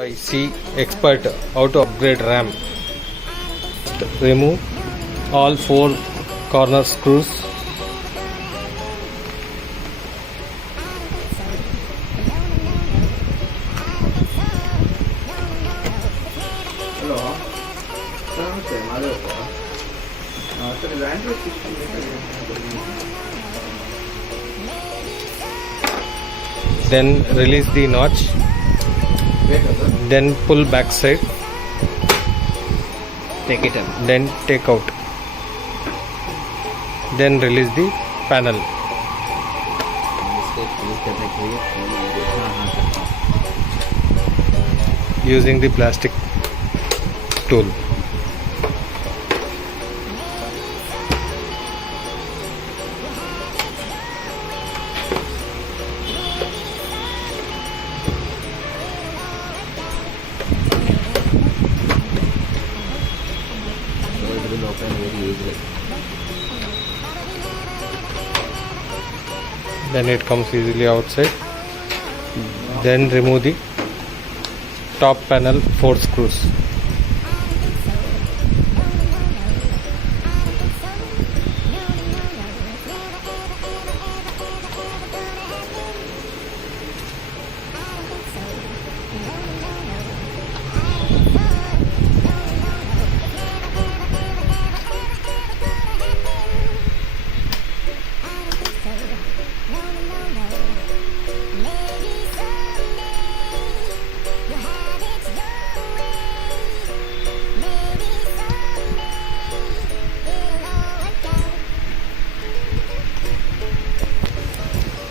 by C expert how to upgrade RAM. Remove all 4 corner screws. Then release the notch. Then pull back side. Take it up. Then take out. Then release the panel. Using the plastic tool. It will open very easily. Then it comes easily outside. Then remove the top panel 4 screws.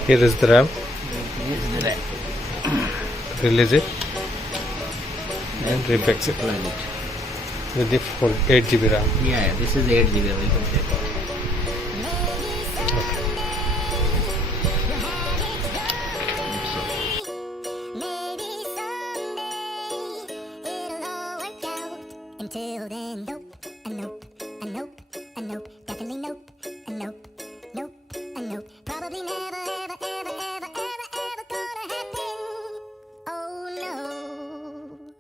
Here is the RAM. Release it and reflex it with the 8 GB RAM. Yeah, this is 8 GB. We can take out. Okay. Until then, nope, and nope, and nope.